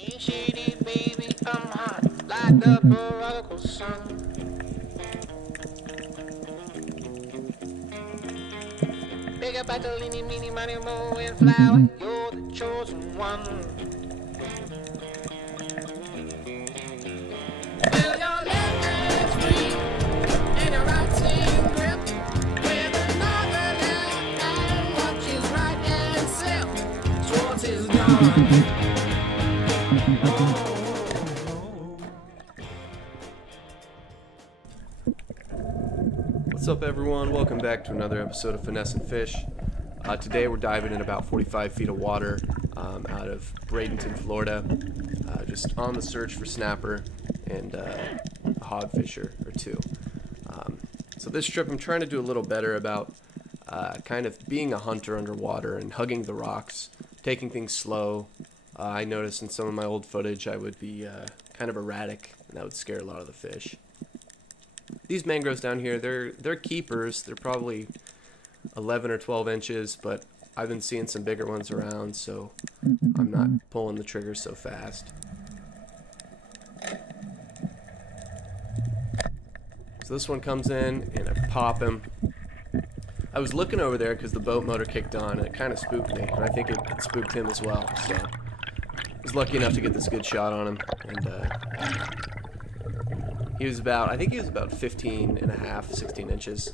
Shady baby, I'm hot like the prodigal son. Big up at the leany, meeny, miny, mo, and flower. You're the chosen one. Well, your left hand's free, and your right hand grip. With another left hand, watch his right hand slip towards his gun. What's up, everyone? Welcome back to another episode of Finesse and Fish. Today we're diving in about 45 feet of water out of Bradenton, Florida, just on the search for snapper and a hog fisher or two. So this trip I'm trying to do a little better about kind of being a hunter underwater and hugging the rocks, taking things slow. I noticed in some of my old footage I would be kind of erratic, and that would scare a lot of the fish. These mangroves down here, they're keepers. They're probably 11 or 12 inches, but I've been seeing some bigger ones around, so I'm not pulling the trigger so fast. So this one comes in, and I pop him. I was looking over there because the boat motor kicked on, and it kind of spooked me, and I think it spooked him as well. So I was lucky enough to get this good shot on him, and he was about, I think he was about 15 and a half, 16 inches.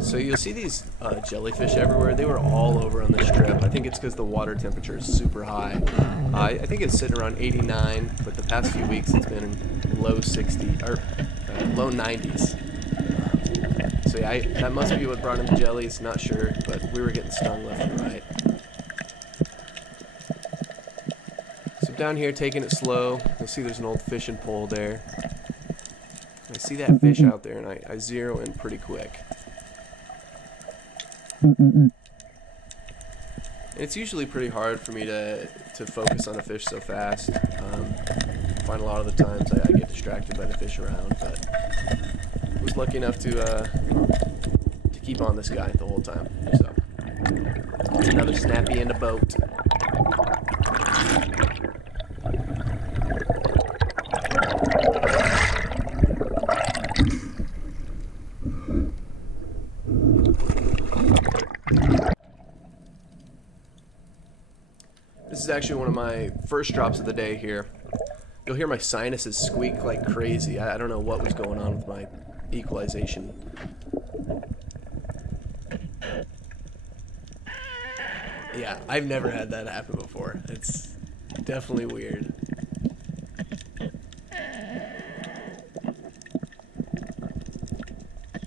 So you'll see these jellyfish everywhere. They were all over on this trip. I think it's because the water temperature is super high. I think it's sitting around 89, but the past few weeks it's been in low 60 or low 90s. So yeah, that must be what brought in the jellies. Not sure, but we were getting stung left and right. So down here, taking it slow. You'll see there's an old fishing pole there. I see that fish out there, and I zero in pretty quick. It's usually pretty hard for me to focus on a fish so fast. I find a lot of the times I get distracted by the fish around, but I was lucky enough to keep on this guy the whole time. So another snappy in the boat. This is actually one of my first drops of the day here. You'll hear my sinuses squeak like crazy. I don't know what was going on with my equalization. Yeah, I've never had that happen before. It's definitely weird.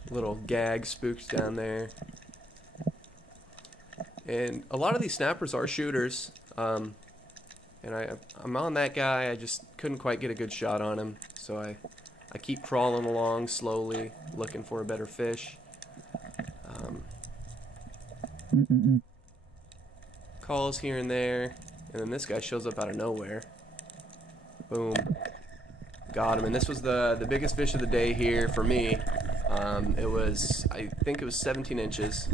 Little gag spooks down there. And a lot of these snappers are shooters. And I'm on that guy. I just couldn't quite get a good shot on him, so I keep crawling along slowly, looking for a better fish. Calls here and there, and then this guy shows up out of nowhere. Boom. Got him, and this was the biggest fish of the day here for me. I think it was 17 inches.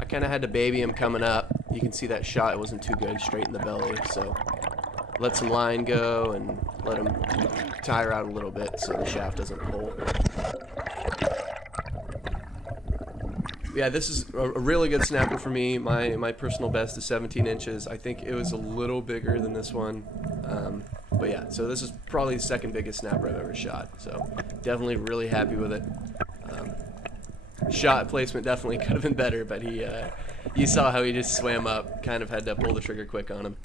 I kind of had to baby him coming up. You can see that shot, it wasn't too good, straight in the belly, so let some line go and let him tire out a little bit so the shaft doesn't pull. Yeah, this is a really good snapper for me. My personal best is 17 inches. I think it was a little bigger than this one. But yeah, so this is probably the second biggest snapper I've ever shot. So definitely really happy with it. Shot placement definitely could have been better, but you saw how he just swam up. Kind of had to pull the trigger quick on him.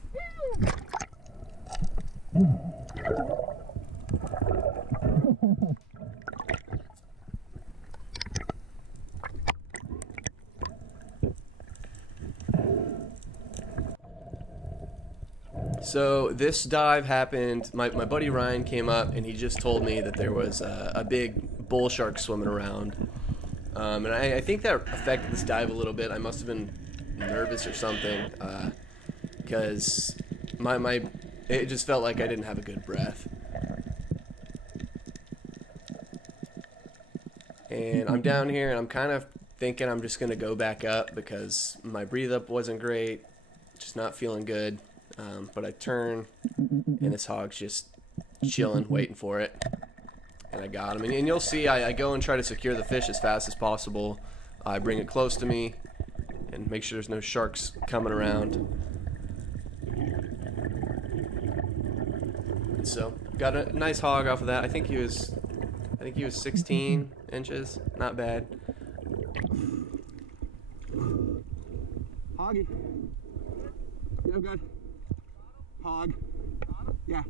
So this dive happened, my buddy Ryan came up and he just told me that there was a big bull shark swimming around. And I think that affected this dive a little bit. I must have been nervous or something, because it just felt like I didn't have a good breath. And I'm down here, and I'm kind of thinking I'm just going to go back up because my breathe up wasn't great, just not feeling good. But I turn, and this hog's just chilling, waiting for it. And I got him. And you'll see I go and try to secure the fish as fast as possible. I bring it close to me and make sure there's no sharks coming around. So got a nice hog off of that. I think he was 16 inches. Not bad. Hoggy. Yeah, I'm good. Hog. Yeah.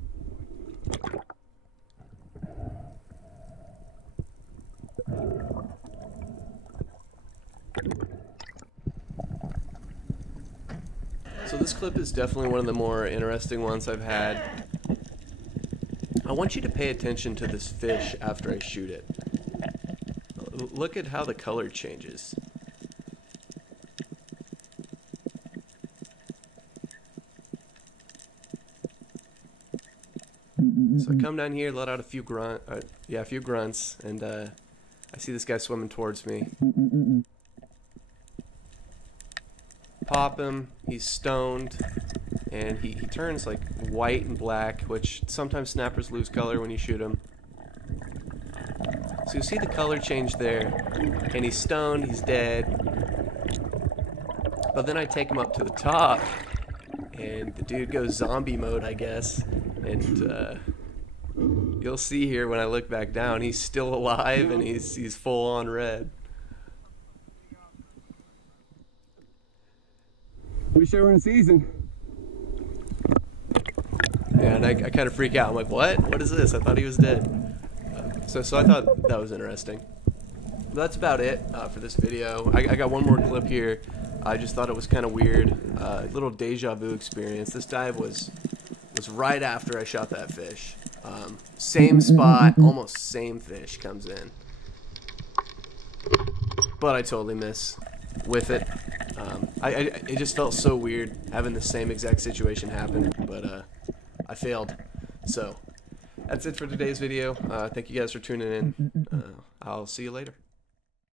So this clip is definitely one of the more interesting ones I've had. I want you to pay attention to this fish after I shoot it. Look at how the color changes. So I come down here, let out a few grunts, and I see this guy swimming towards me. Pop him, he's stoned, and he turns like white and black, which sometimes snappers lose color when you shoot them. So you see the color change there, and he's stoned, he's dead. But then I take him up to the top, and the dude goes zombie mode, I guess, and you'll see here when I look back down, he's still alive and he's full on red. We sure we're in season. Yeah, and I kind of freak out. I'm like, what? What is this? I thought he was dead. So I thought that was interesting. But that's about it for this video. I got one more clip here. I just thought it was kind of weird. A little deja vu experience. This dive was right after I shot that fish. Same spot, almost same fish comes in. But I totally miss with it. It just felt so weird having the same exact situation happen, but I failed. So that's it for today's video. Thank you guys for tuning in. I'll see you later.